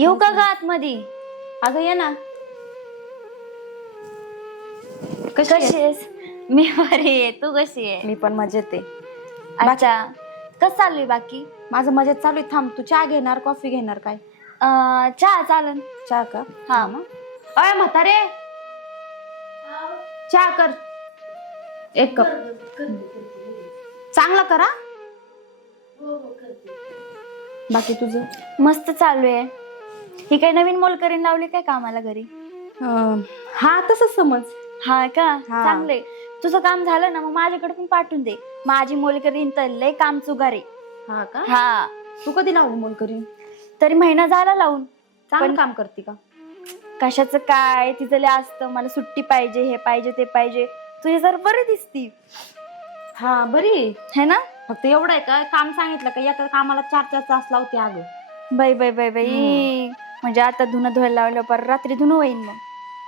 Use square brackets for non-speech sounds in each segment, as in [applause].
येऊ का ग आतमध्ये? अगं ये ना. कशी आहेस? मी बरी आहे. तू कशी आहे? मी पण मजेत आहे. अच्छा. कसं चालू आहे बाकी? माझं मजेत चालू आहे. थांब तू चहा घेणार कॉफी घेणार काय? अं, चहा चालन. चहा का? हा अय म्हातारे. चहा कर. एक कप. चांगला करा. बाकी तुझं? मस्त चालू आहे. ही काही नवीन मोलकरीन लावली काय कामाला घरी? अं, हा तसं समज. हा का? हा. चांगले तुझं काम झालं ना मग माझ्याकडे पण पाठवून दे. माझी मोलकरीन तर लय काम चुगारे हा का? हा. तू कधी लावली मोल करीन तरी महिना झाला लावून. चांगलं पण- काम करते का? कशाचं काय? तिचं लय असतं. मला सुट्टी पाहिजे हे पाहिजे ते पाहिजे. तुझी जर बरी दिसती. हा बरी आहे. है ना? फक्त एवढं आहे का? काम सांगितलं का? एका कामाला चार चार तास लावते अगं. बाई बाई बाई बाई. म्हणजे आता धुणं धुवायला लावलं पर रात्री धुणं होईन मग.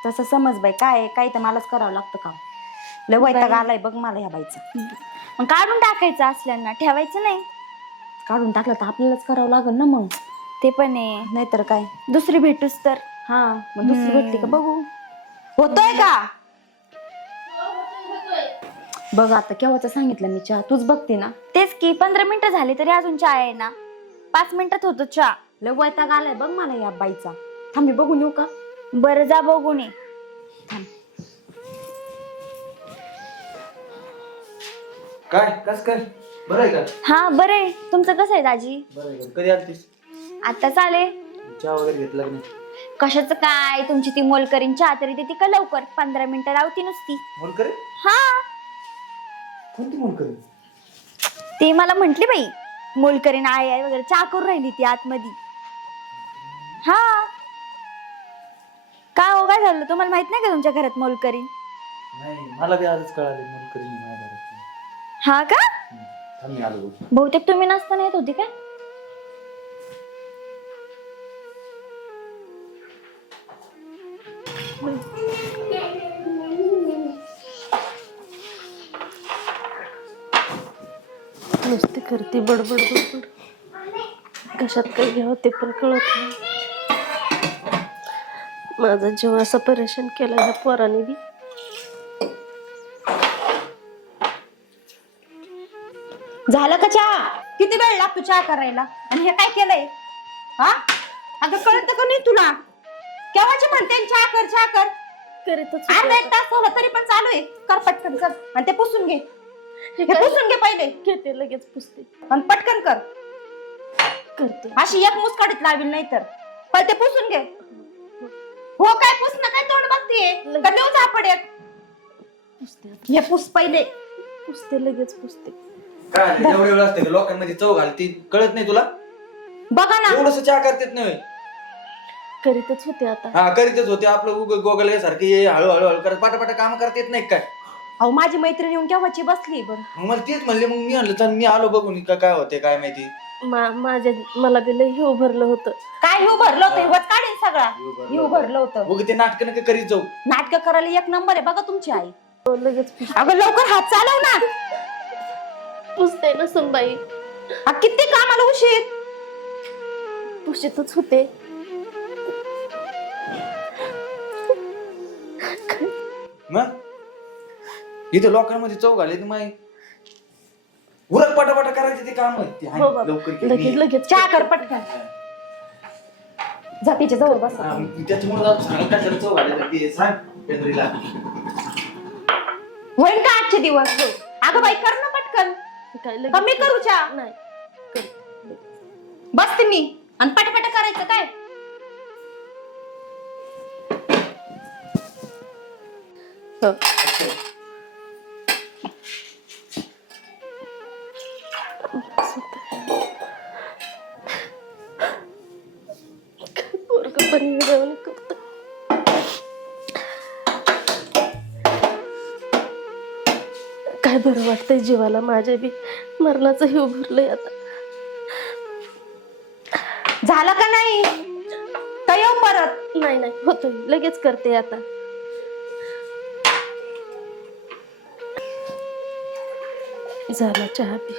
तसं समज बाई काय आहे, काय तर मलाच करावं लागतं काम. लय वैताग. आलाय बघ मला ह्या बाईचा. मग काढून टाकायचं असल्यांना ठेवायचं नाही. काढून टाकलं तर आपल्यालाच करावं लागेल ना मग. ते पण आहे. नाहीतर काय? दुसरी भेटूस तर. हा मग दुसरी. भेटली का बघू. होतोय का? बघ आता केव्हाच सांगितलं मी चहा. तूच बघते ना. तेच की पंधरा मिनिटं झाली तरी अजून चहा आहे ना. पाच मिनिटात होतो चहा. लय वैताग आलाय बघ मला या बाईचा. थांब मी बघून येऊ का? बरं जा बघून ये. काय? कस काय? बरं आहे का? हा बरं आहे. तुमचं कसं आहे दाजी? बरं आहे का? कधी आलतीस? आता चाले चहा वगैरे घेतला की नाही? कशाचं काय? तुमची ती मोलकरीन चहा तरी देते का लवकर? पंधरा मिनिटं लावती नुसती. मोल करे हा. कोणती मोल करे ती मला म्हंटली बाई मोलकरीन आई आई वगैरे. चहा करून राहिली ती आतमध्ये. हा. काय हो काय झालं? तुम्हाला माहीत नाही का तुमच्या घरात मोलकरीन नाही मला आजच कळाले माझ्या घरात. हा का? हम्म. थांब मी आलो बघ. बहुतेक तुम्ही नसताना येत होती काय? नुसती करते बडबड बडबड. कशात काय घ्यावं ते पण कळत नाही. माझा जीव असा परेशान केला ह्या पोराने बी. झालं का चहा? किती वेळ लागतो चहा करायला? आणि हे काय केलंय? हा? अगं कळत का नाही तुला? केव्हाची म्हणते चहा कर चहा कर? करीतच अर्धा एक होते तास झाला तरी पण चालू आहे. कर पटकन कर आणि ते पुसून घे. हे काय? पुसून घे पहिले. घेते लगेच पुसते. आणि पटकन कर. करते. अशी एक मुसकाडीत लावील नाही तर पण ते पुसून घे. हो काय पुस ना काय तोंड बघतीये? का देऊ झापड एक? पुसते. हे पुस पहिले. पुसते लगेच पुसते. काय झालं? एवढं एवढं असते लोकांमध्ये चव घाल ती कळत नाही तुला? बघा ना. एवढस चहा करतेत नाही करीतच होते आता. हा करीतच होते. आपलं उग गोगल सारखे ये हळूहळू हळू करत पाटापाटा काम करता येत नाही काय? अहो माझी मैत्रीण येऊन केव्हाची बसली बरं? मग मला तेच म्हणले मग मी म्हणलं चल मी आलो बघून. का काय होते काय माहिती? मा माझ्या मला बी लय हे भरलं होतं. काय हिव भरलं होतं? हिवच काढेल सगळा. हिव भरलं होतं. उग ते नाटक नका करीत जाऊ. नाटक करायला एक नंबर आहे. बघा तुमची आई. हो, अगं लवकर हात चालव ना. पुसते ना सुनबाई. आ, किती कामाला उशीर. पुशीतच होते. मग? इथे लोकांमध्ये चव घाले मग उरक पटापटा करायचे ते काम ते आहे. हो बाबा. लवकर कर. लगेच लगेच. चहा कर पटकन. ते सांग केंद्रीला होईल का आजचे दिवस? अगं बाई कर ना पटकन. काय लगेच कमी करू चहा. नाही. बसते मी. आणि पटपट करायचं काय? हो. बरं वाटतंय जीवाला. माझ्या बी मरणाचं हिव भरलंय आता. झालं का नाही? का येऊ परत. नाही नाही होतोय. लगेच करते आता. झाला चहा पी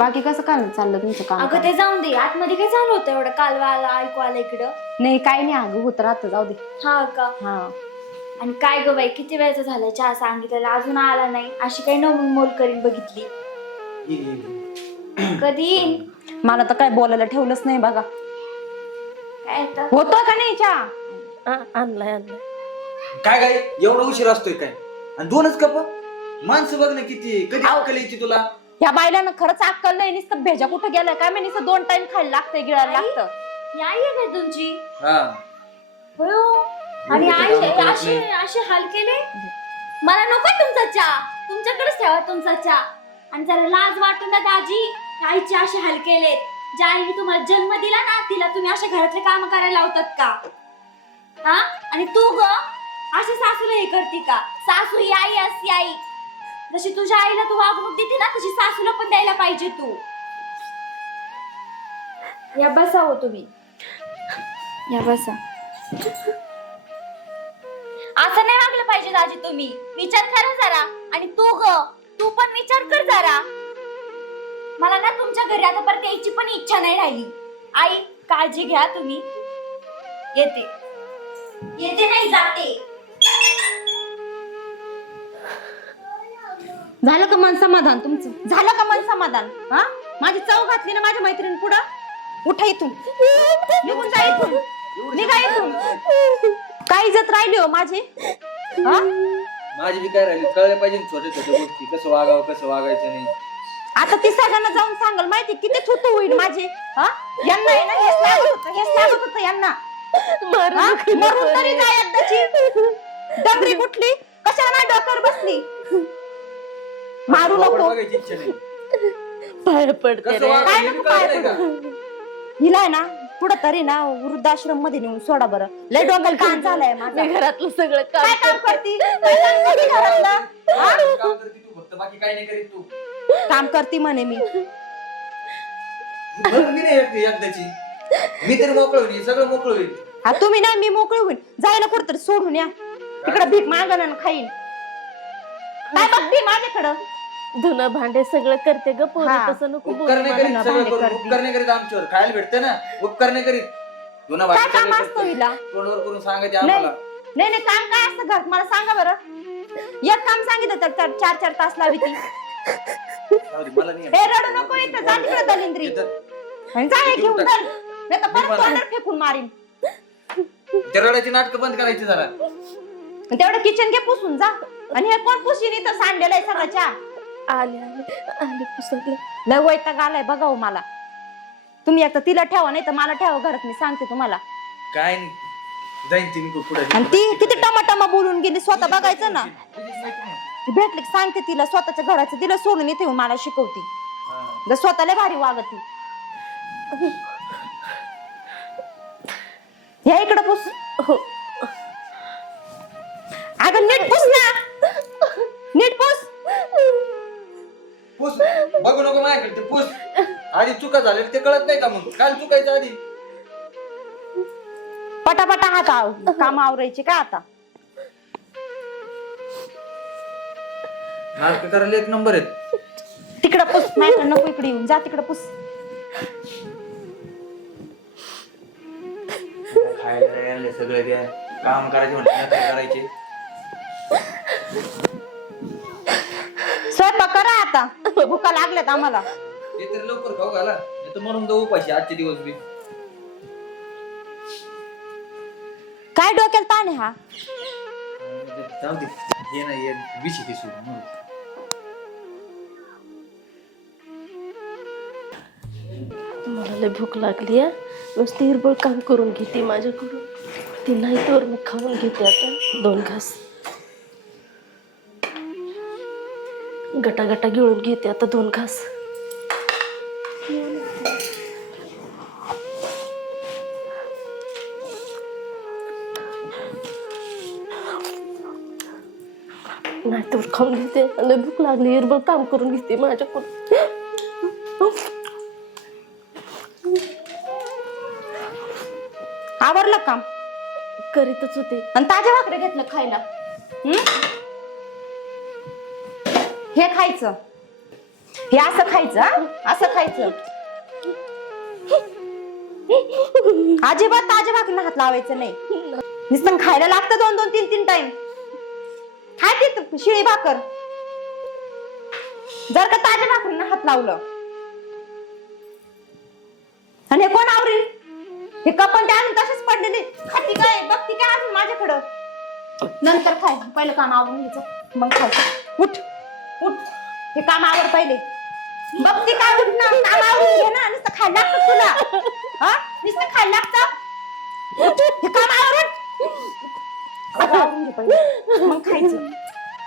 बाकी कसं काय चाललं तुमचं काम? अगं ते जाऊन दे. आतमध्ये काय झालं होतं एवढं? कालवा आला ऐकू आलं इकडं? नाही काही नाही अगं होत राहतं जाऊ दे. हा का? हा. आणि काय ग बाई किती वेळचं झालं? चहा सांगितलेला अजून आला नाही. अशी काही नवीन मोल करीन बघितली. कधी? येईन? मला तर काय बोलायला ठेवलंच नाही बघा. काय होतं का नाही चहा? आ- आणलाय आणलाय. काय काय एवढा उशीर असतोय काय? आणि दोनच कप? माणसं बघ ना किती कधी. अक्कल यायची तुला? ह्या बायलानं खरंच अक्कल नाही नुसतं भेजा कुठं गेलाय? काय मी नुसतं दोन टाइम खायला लागतंय गिळायला आई? लागतं ही आई आहे तुमची? हा. होय हो. आणि एवढं आई काम करत असे नाही. असे हाल केले मला नको तुमचा चहा तुमच्याकडेच ठेवा तुमचा चहा आणि जरा लाज वाटून ना दाजी आईचे असे हाल केले ज्या आईने तुम्हाला जन्म दिला ना तिला तुम्ही अशा घरातले काम करायला लावतात का? हा? आणि तू ग अशी सासूला हे करते का? सासू ही आई असती आई. जशी तुझ्या आईला तू वागणूक देते ना तशी सासूला पण द्यायला पाहिजे तू. या बसा हो तुम्ही. या बसा. असं नाही वागलं पाहिजे दाजी तुम्ही. विचार करा जरा. आणि तू ग तू पण विचार कर जरा. मला ना तुमच्या घरी आता परत यायची पण इच्छा नाही राहिली. आई काळजी घ्या तुम्ही. येते. येते नाही जाते. झालं का मन समाधान तुमचं? झालं का मन समाधान? हा? माझी चव घातली ना माझ्या मैत्रीण पुढं? उठा इथून. निघून जा इथून. निघा इथून. काय इज्जत राहिली हो माझी? हा? माझी बी काय राहिली? कळलं पाहिजे ना छोट्या छोट्या गोष्टी. कसं वागावं कसं वागायचं नाही. आता ती सगळ्यांना जाऊन सांगाल माहिती किती थुतू होईल माझी? हा? यांना आहे ना? हेच लागत होतं हेच लागत होतं यांना. हा? मरून तरी जा एकदाची. डबरी कुठली? कशाला नाही डोक्यावर बसली? मारू नको. बघायची इच्छा नाही. पाया पडते कसं रे काय हे नको बी कळत पाया नाही का? हिला आहे ना कुठं तरी ना वृद्धाश्रममध्ये नेऊन सोडा बरं. लय डोक्याला कान झालाय [laughs] माझा. मी घरातलं सगळं काम काय काम करते. करती? काय काम करती घरातलं? हा? काम करते तू फक्त बाकी काही नाही करीत तू. काम करती म्हणे मी. नाही एकदाची. मी तरी मोकळं होईल सगळं मोकळं होईल. हा तुम्ही नाही मी मोकळी होईन. जायला कुठतरी सोडून या. तिकडे भीक आणि खाईन. काय बघती माझ्याकडं? धुणं भांडे सगळं करते ग पोरी हा. तसं नको बोलू उपकार नाही मला. करीत भांडे सगळं करून करते. उपकार नाही करीत आमच्यावर. खायला भेटते ना? उपकार नाही करीत जुना काय भाजी काम सगळं असतं करते. हिला? तोंडवर करून सांगायचे नाही आम्हाला. नाही नाही, काम काय असतं घरात मला सांगा बरं. एक काम सांगितलं तर चार- चार चार तास लावी ती. जाऊ दे, मला नाही हे रडू नको इथं. जा तिकडे दलिंद्री. आणि जा हे घेऊन. चल नाही तर परत तोंडावर फेकून मारीन. रडायची नाटकं बंद करायची जरा. आणि तेवढं किचन घे पुसून जा. आणि हे कोण पुशीन इथं सांडलेलं आहे सगळं चहा? आले आले आले पुसतले लय वैताग आलाय बघा हो मला. तुम्ही एकदा तिला ठेवा नाही तर मला ठेवा घरात मी सांगते तुम्हाला. काय जाईन पुढे आणि ती किती टमाटमा बोलून गेली स्वतः बघायचं ना. ती भेटली की सांगते तिला स्वतःच्या घराचं तिला सोडून इथे येऊन मला शिकवती. जर स्वतःला भारी वागती. ह्या इकडं पुस हो. अगं नीट पुस ना. नीट पुस पुस. बघू नको माझ्याकडे ते पुस. आधी चुका झाल्या ते कळत नाही का मग? काल चुकायचं आधी. पटापटा हात आव काम आवरायचे का आता? नाटक करायला एक नंबर आहेत. तिकडं पुस. नाही नको इकडे येऊन. जा तिकडं पुस. खायला सगळं द्या. काम करायचे नाटकं करायचे. स्वयंपाक करा आता. भुका लागल्यात आम्हाला. ते तरी लवकर खाऊ घाला. नाही तर म्हणून जाऊ उपाशी आजचे दिवस बी. काय डोक्याला ताण आहे हा? जाऊ दे. ये ना ये विषय ते सोडून मरू. मला लय भूक लागली आहे नुसती हिरबळ काम करून घेते माझ्याकडून. ती नाही तर मी खाऊन घेते आता दोन घास. गटा गटा गिळून घेते आता दोन घास. नाही तर खाऊन घेते. लय भूक लागली. हिरबळ काम करून घेते माझ्याकडून. आवरलं काम करीतच होते. आणि ताज्या भाकरी घेतलं खायला? हम्म? हे खायचं. हे असं खायचं हा? असं खायचं. अजिबात ताज्या भाकरीला हात लावायचं नाही. नुसतं खायला लागतं दोन दोन तीन तीन टाइम खाय ते शिळी भाकर. जर का ताज्या भाकरीला हात लावलं. आणि हे कोण आवरील? हे कपन त्या आणून तसेच पडलेले. खाती काय? बघती काय अजून माझ्याकडं? नंतर खाय. पहिलं काम आवरून घ्यायचं मग खायचं. उठ. उठ. हे काम आवर पहिले. बघती काय उठ ना काम आवरून घे ना नुसतं खायला लागतं तुला. हा? नुसतं खायला लागतं. उठ, हे काम आवरून घे मग खायचं.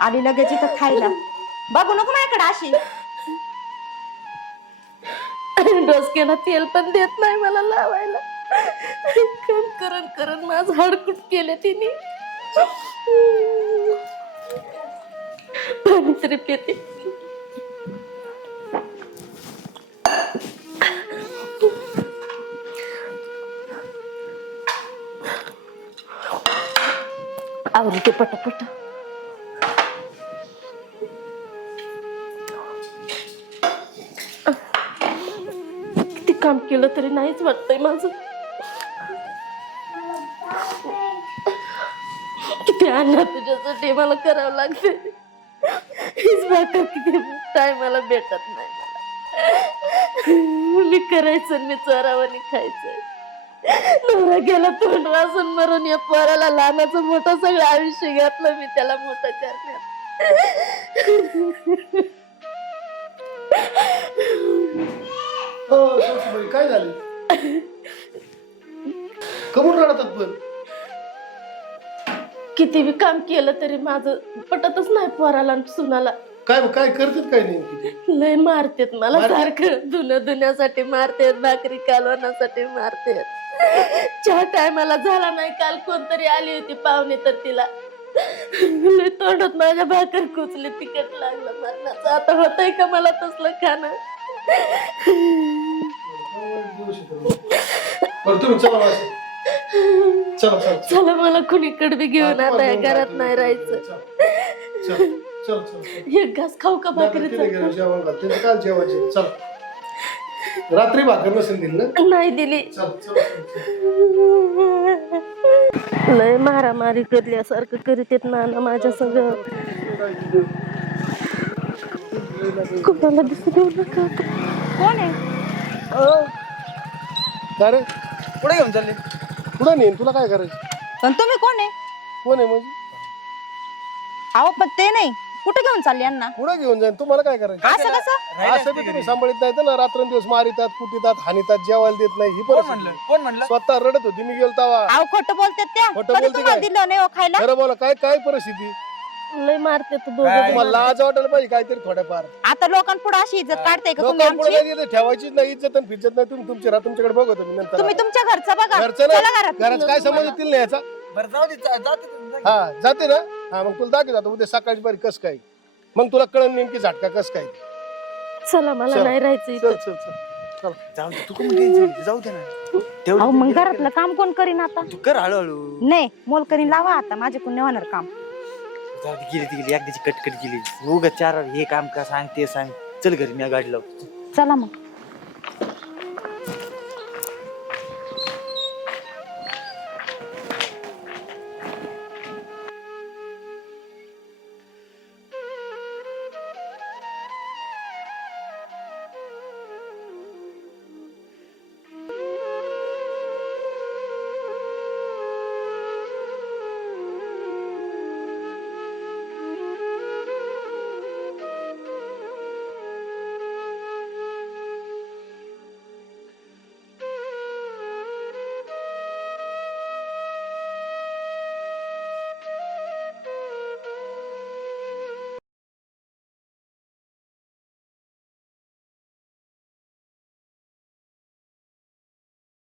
आली लगेच इथं खायला. बघू नको माझ्याकडे अशी. डोसक्याला तेल पण देत नाही मला लावायला. काम करण करून माझं हाडकुट केले तिने. पाणी तरी पिते आवडते पटापट किती काम केलं तरी नाहीच वाटतंय माझं किती अन्न तुझ्यासाठी मला करावं लागते हीच भाकर किती टायमाला भेटत नाही मला. मी करायचं मी चोरावं खायचं नवरा गेला तोंड वाजून मरून या पोराला लहानाचं मोठं सगळं आयुष्य घातलं मी त्याला मोठं करण्यात. हो. हो, हो, हो. काय झालं? कमून रडतात पण. किती बी काम केलं तरी माझं पटतच नाही पोराला आणि सुनाला. काय काय करतात काय नेमकी ते? लय मारतेत मला? सारखं. धुणं धुण्यासाठी मारतेत भाकरी कालवण्यासाठी मारतेत. चहा टायमाला झाला नाही काल कोणतरी आली होती पाहुणे तर तिला. लय तोंडात माझ्या भाकर कुचली तिकट लागलं मरणाचं. आता होतंय का मला तसलं खाणं? बरं तुम्ही चला चला चला. चला मला कुणीकडे बी घेऊन आता या घरात नाही राहायचं. चल चल चल चल एक घास खाऊ का भाकरीचा? काय जेवायचे. चल. रात्री भाकर नसेल दिली ना? नाही दिली. चल चल लय मारामारी करल्यासारखं करीत येत नाना माझ्या संग. कुणाला दिसू देऊ नका. कोण आहे? पुढे घेऊन चालले? कुठं नेईन तुला काय करायचं? पण तुम्ही कोण आहे? कोण आहे म्हणजे? अहो पण ते नाही. कुठे घेऊन चालले यांना? कुठं घेऊन जाईन? तुम्हाला काय करायचं? असं कसं? असं बी तुम्ही सांभाळत नाही ना रात्रंदिवस मारितात कुटितात हानितात जेवायला देत नाही. ही कोण परिस्थिती. म्हणलं? कोण म्हणलं? स्वतः रडत होती मी गेलो तवा अहो खोटं बोलतात त्या. खोटं कधी बोलते तुम्हाला काय? दिलं नाही हो खायला. खरं बोला काय काय परिस्थिती? लय मारते तू काय? तुम्हाला लाज वाटायला पाहिजे काहीतरी थोड्याफार आता लोकांपुढे अशी इज्जत काढताय का तुम्ही लोकांपुढे आमची? नाही ठेवायचीच नाही इज्जत आणि फिज्जत नाही. तुम्ही तुमची राहा तुमच्याकडे बघतो तुम्ही नंतर. तुम्ही तुमच्या घरचं बघा. घरचं चला नाही घरात. घरात काय समज येतील नाही याचा? बरं जाऊ दे जा- जाते तुम्ही, जा. हा जाते ना? हा मग तुला दाखव जातो उद्या सकाळची बारी कस काय? मग तुला कळण नेमकी झटका कस काय? चला मला चल. नाही राहायचं इथं. चल चल जाऊ दे तू कोण टेन्शन घेते? जाऊ दे ना. अहो तेवढं मग घरातलं काम कोण करीन आता? तू कर हळूहळू. नाही मोल करीन लावा आता. माझे कोण नाही होणार काम. जाऊ दे गेली ती गेली. एकदाची कटकट गेली. उगाच चार हे काम का सांग ते सांग. चल घरी मी गाडी लावतो. चला मग.